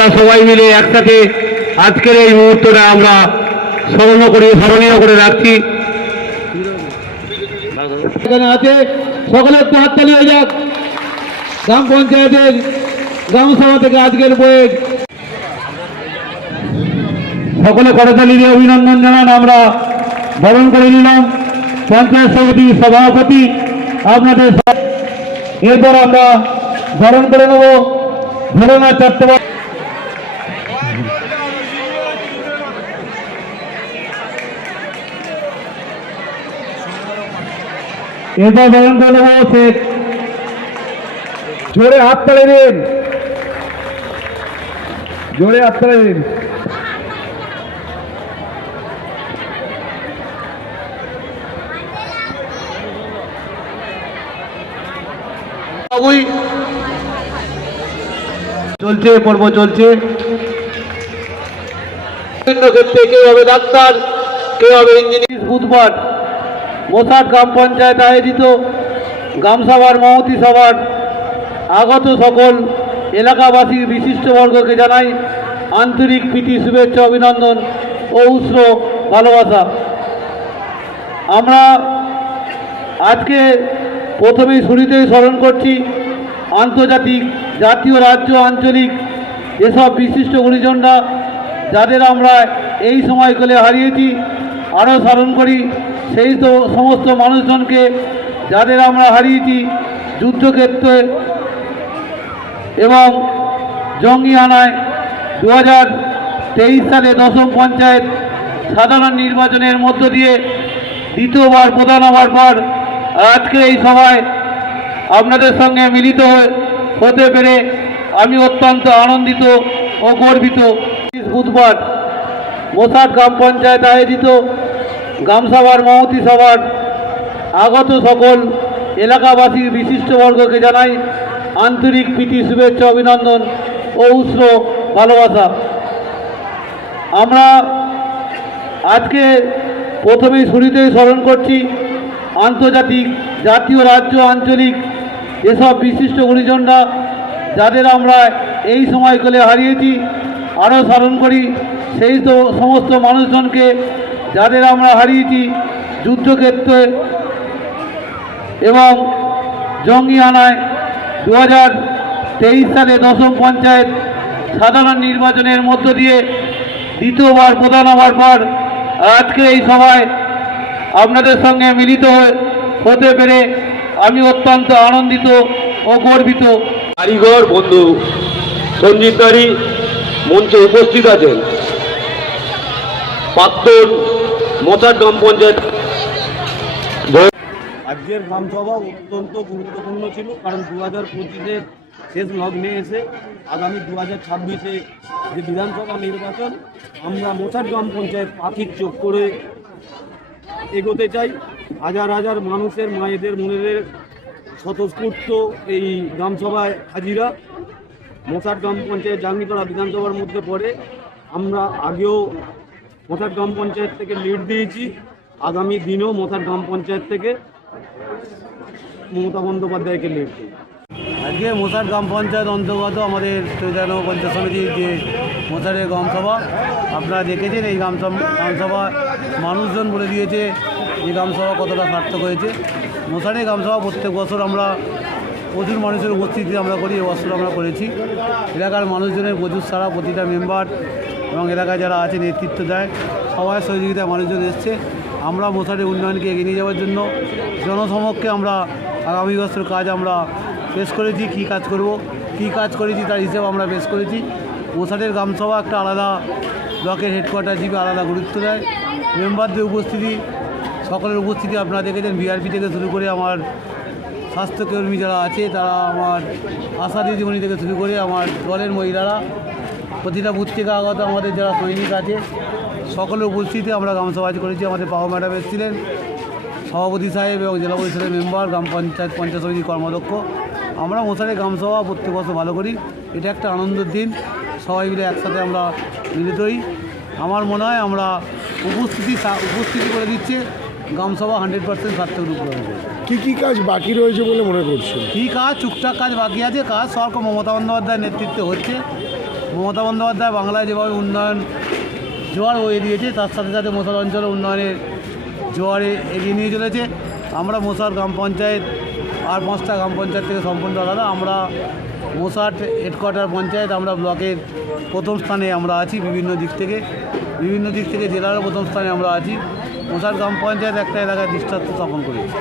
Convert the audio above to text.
আমরা সবাই মিলে একসাথে আজকের এই মুহূর্তটা আমরা স্মরণীয় করে রাখছি। এখানে আছে সকলে একটু হাততালি হয়ে যাক। গ্রাম পঞ্চায়েতের গ্রাম সভা থেকে আজকের বইয়ে সকলে করতালি দিয়ে অভিনন্দন জানান। আমরা বরণ করে নিলাম পঞ্চায়েত সমিতির সভাপতি আপনাদের। এরপর আমরা বরণ করে নেব ধরনা চট্টোপাধ্যায়। এরপর বরণ করে নেব শেখ। জোরে হাততালি দিন, জোরে হাততালি দিন। চলছে পর্ব চলছে। বিভিন্ন ক্ষেত্রে কেউ হবে ডাক্তার, কেউ হবে ইঞ্জিনিয়ার। বুধবার মোসাট গ্রাম পঞ্চায়েত আয়োজিত গ্রামসভার মহতি সভার আগত সকল এলাকাবাসীর বিশিষ্টবর্গকে জানাই আন্তরিক প্রীতি, শুভেচ্ছা, অভিনন্দন ও উষ্ণ ভালোবাসা। আমরা আজকে প্রথমেই শুরুতেই স্মরণ করছি আন্তর্জাতিক, জাতীয়, রাজ্য, আঞ্চলিক এসব বিশিষ্ট গুণীজনরা যাদের আমরা এই সময়কালে হারিয়েছি। আরও স্মরণ করি সেই সমস্ত মানুষজনকে যাদের আমরা হারিয়েছি যুদ্ধক্ষেত্রে এবং জঙ্গি হানায়। 2023 সালে 10ম পঞ্চায়েত সাধারণ নির্বাচনের মধ্য দিয়ে দ্বিতীয়বার প্রধান হওয়ার পর আজকে এই সভায় আপনাদের সঙ্গে মিলিত হতে পেরে আমি অত্যন্ত আনন্দিত ও গর্বিত। বুধবার মোসাট গ্রাম পঞ্চায়েত আয়োজিত গ্রামসভার মহতি সভার আগত সকল এলাকাবাসীর বিশিষ্টবর্গকে জানাই আন্তরিক প্রীতি, শুভেচ্ছা, অভিনন্দন ও উষ্ণ ভালোবাসা। আমরা আজকে প্রথমেই শুরুতেই স্মরণ করছি আন্তর্জাতিক, জাতীয়, রাজ্য, আঞ্চলিক এসব বিশিষ্ট গুণীজনরা যাদের আমরা এই সময়কালে হারিয়েছি। আরও স্মরণ করি সেই সমস্ত মানুষজনকে যাদের আমরা হারিয়েছি যুদ্ধক্ষেত্রে এবং জঙ্গি হানায়। 2023 সালে 10ম পঞ্চায়েত সাধারণ নির্বাচনের মধ্য দিয়ে দ্বিতীয়বার প্রধান হওয়ার পর আজকে এই সভায় আপনাদের সঙ্গে মিলিত হতে পেরে আমি অত্যন্ত আনন্দিত ও গর্বিত। কারিগর বন্ধু সঞ্জিত দাঁড়ি মঞ্চে উপস্থিত আছেন। প্রাক্তন মোসাট গ্রাম পঞ্চায়েত। আজকের গ্রামসভা অত্যন্ত গুরুত্বপূর্ণ ছিল, কারণ 2025-এর শেষ লগ্নে এসে আগামী 2026-এ যে বিধানসভা নির্বাচন আমরা মোসাট গ্রাম পঞ্চায়েত পাখির চোখ করে এগোতে চাই। হাজার হাজার মানুষের, মায়েদের, মনেদের স্বতঃস্ফূর্ত এই গ্রামসভায় হাজিরা। মোসাট গ্রাম পঞ্চায়েত জাঙ্গিপাড়া বিধানসভার মধ্যে পড়ে। আমরা আগেও মোসাট গ্রাম পঞ্চায়েত থেকে লিড দিয়েছি, আগামী দিনেও মোসাট গ্রাম পঞ্চায়েত থেকে মমতা বন্দ্যোপাধ্যায়কে লিড দিই। আজকে মোসাট গ্রাম পঞ্চায়েত অন্তর্গত আমাদের চৈতন্য পঞ্চায়েত সমিতির যে মোসাটের গ্রামসভা আপনারা দেখেছেন। এই গ্রামসভা মানুষজন বলে দিয়েছে এই গ্রামসভা কতটা সার্থক হয়েছে। মোসাটের গ্রামসভা প্রত্যেক বছর আমরা প্রচুর মানুষের উপস্থিতি আমরা করি, এবছর আমরা করেছি। এলাকার মানুষজনের প্রচুর সারা, প্রতিটা মেম্বার এবং এলাকায় যারা আছে নেতৃত্ব দেয়, সবাই সহযোগিতায় মানুষজন এসছে। আমরা মোসাটের উন্নয়নকে এগিয়ে নিয়ে যাওয়ার জন্য জনসমক্ষে আমরা আগামী বছর কাজ আমরা পেশ করেছি। কী কাজ করব, কী কাজ করেছি তার হিসেব আমরা পেশ করেছি। মোসাটের গ্রামসভা একটা আলাদা ব্লকের হেডকোয়ার্টার হিসেবে আলাদা গুরুত্ব দেয়। মেম্বারদের উপস্থিতি, সকলের উপস্থিতি আপনারা দেখেছেন। ভিআরপি থেকে শুরু করে আমার স্বাস্থ্যকর্মী যারা আছে, তারা আমার আশা দিদিমণি থেকে শুরু করে আমার দলের মহিলারা, প্রতিটা বুথ থেকে আগত আমাদের যারা সৈনিক আছে, সকলের উপস্থিতিতে আমরা গ্রামসভা করেছি। আমাদের পাওয়া ম্যাডাম এসেছিলেন, সভাপতি সাহেব এবং জেলা পরিষদের মেম্বার, গ্রাম পঞ্চায়েত সমিতির কর্মাধ্যক্ষ। আমরা মোসাটের গ্রামসভা প্রত্যেক বছর ভালো করি। এটা একটা আনন্দের দিন, সবাই মিলে একসাথে আমরা মিলিত হই। আমার মনে হয় আমরা উপস্থিতি করে দিচ্ছে গ্রামসভা 100% সার্থক রূপ গ্রহণ করবে। কী কাজ বাকি রয়েছে বলে মনে করছেন? কী কাজ, টুকটাক কাজ বাকি আছে। কাজ সরকার মমতা বন্দ্যোপাধ্যায়ের নেতৃত্বে হচ্ছে। মমতা বন্দ্যোপাধ্যায় বাংলায় যেভাবে উন্নয়ন জোয়ার বয়ে দিয়েছে, তার সাথে সাথে মশার অঞ্চলে উন্নয়নের জোয়ারে এগিয়ে নিয়ে চলেছে। আমরা মশার গ্রাম পঞ্চায়েত আর 5টা গ্রাম পঞ্চায়েত থেকে সম্পূর্ণ আলাদা। আমরা মশার হেডকোয়ার্টার পঞ্চায়েত, আমরা ব্লকের প্রথম স্থানে আমরা আছি। বিভিন্ন দিক থেকে জেলারও প্রথম স্থানে আমরা আছি। মশার গ্রাম পঞ্চায়েত একটা এলাকায় দৃষ্টান্ত স্থাপন করেছি।